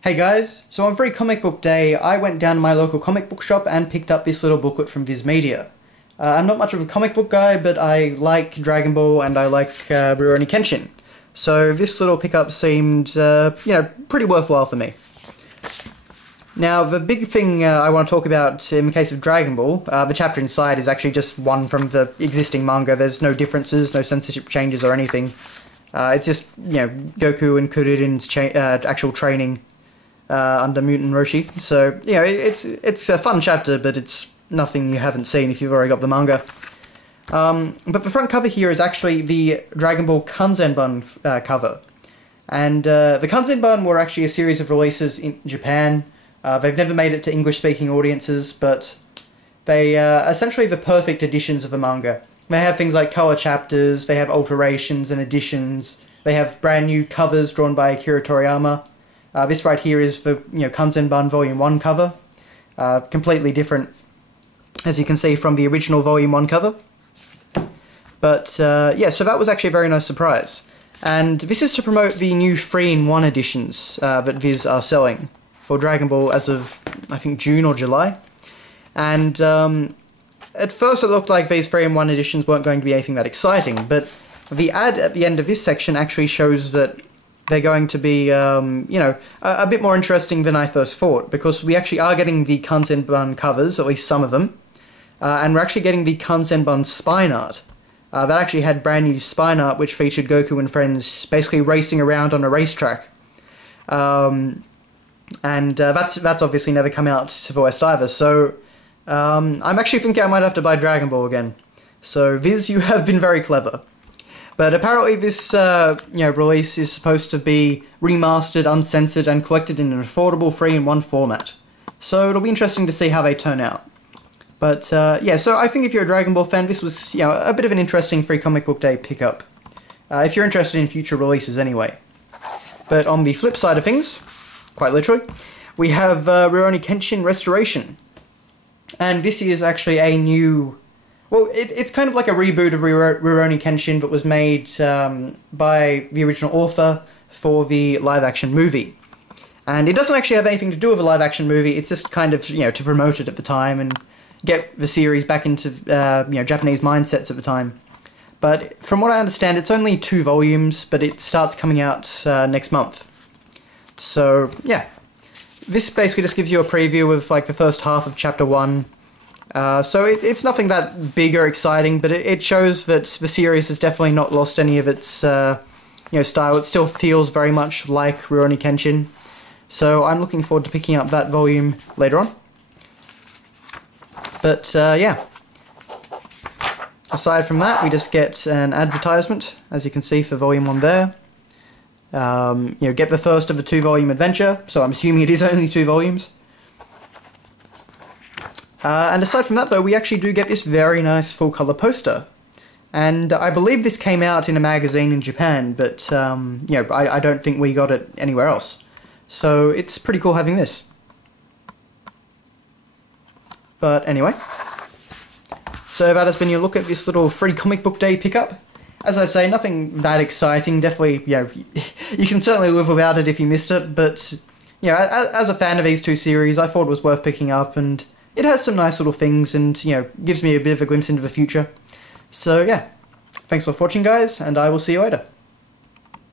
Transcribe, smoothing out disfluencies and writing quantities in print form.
Hey guys, so on Free Comic Book Day, I went down to my local comic book shop and picked up this little booklet from Viz Media. I'm not much of a comic book guy, but I like Dragon Ball and I like Rurouni Kenshin. So this little pickup seemed, pretty worthwhile for me. Now, the big thing I want to talk about in the case of Dragon Ball, the chapter inside is actually just one from the existing manga. There's no differences, no censorship changes or anything. It's just, Goku and Kuririn's actual training under Mutant Roshi. So, it's a fun chapter, but it's nothing you haven't seen if you've already got the manga. But the front cover here is actually the Dragon Ball Kanzenban cover. And the Kanzenban were actually a series of releases in Japan. They've never made it to English-speaking audiences, but they are essentially the perfect editions of a manga. They have things like color chapters, they have alterations and additions, they have brand new covers drawn by Akira Toriyama. This right here is the Kanzenban Volume 1 cover. Completely different, as you can see, from the original Volume 1 cover. But so that was actually a very nice surprise. And this is to promote the new 3-in-1 editions that Viz are selling for Dragon Ball as of, I think, June or July. And at first it looked like these 3-in-1 editions weren't going to be anything that exciting, but the ad at the end of this section actually shows that they're going to be, a bit more interesting than I first thought, because we actually are getting the Kanzenban covers, at least some of them, and we're actually getting the Kanzenban spine art. That actually had brand new spine art, which featured Goku and friends basically racing around on a racetrack. And that's obviously never come out to the West either, so I'm actually thinking I might have to buy Dragon Ball again. So Viz, you have been very clever. But apparently this release is supposed to be remastered, uncensored, and collected in an affordable 3-in-1 format. So it'll be interesting to see how they turn out. But so I think if you're a Dragon Ball fan, this was a bit of an interesting Free Comic Book Day pickup. If you're interested in future releases anyway. But on the flip side of things, quite literally, we have Rurouni Kenshin Restoration. And this is actually a new... Well, it's kind of like a reboot of Rurouni Kenshin that was made by the original author for the live-action movie. And it doesn't actually have anything to do with a live-action movie, it's just kind of, to promote it at the time and get the series back into, Japanese mindsets at the time. But from what I understand, it's only 2 volumes, but it starts coming out next month. So, yeah. This basically just gives you a preview of, the first half of Chapter 1. So it's nothing that big or exciting, but it shows that the series has definitely not lost any of its, style. It still feels very much like Rurouni Kenshin. So I'm looking forward to picking up that volume later on. But, aside from that, we just get an advertisement, as you can see, for Volume 1 there. Get the first of the 2-volume adventure, so I'm assuming it is only 2 volumes. And aside from that, though, we actually do get this very nice full-colour poster. And I believe this came out in a magazine in Japan, but, I don't think we got it anywhere else. So it's pretty cool having this. But anyway, so that has been your look at this little Free Comic Book Day pickup. As I say, nothing that exciting, definitely, you can certainly live without it if you missed it, but, as a fan of these 2 series, I thought it was worth picking up, and it has some nice little things and, gives me a bit of a glimpse into the future. So, yeah. Thanks for watching, guys, and I will see you later.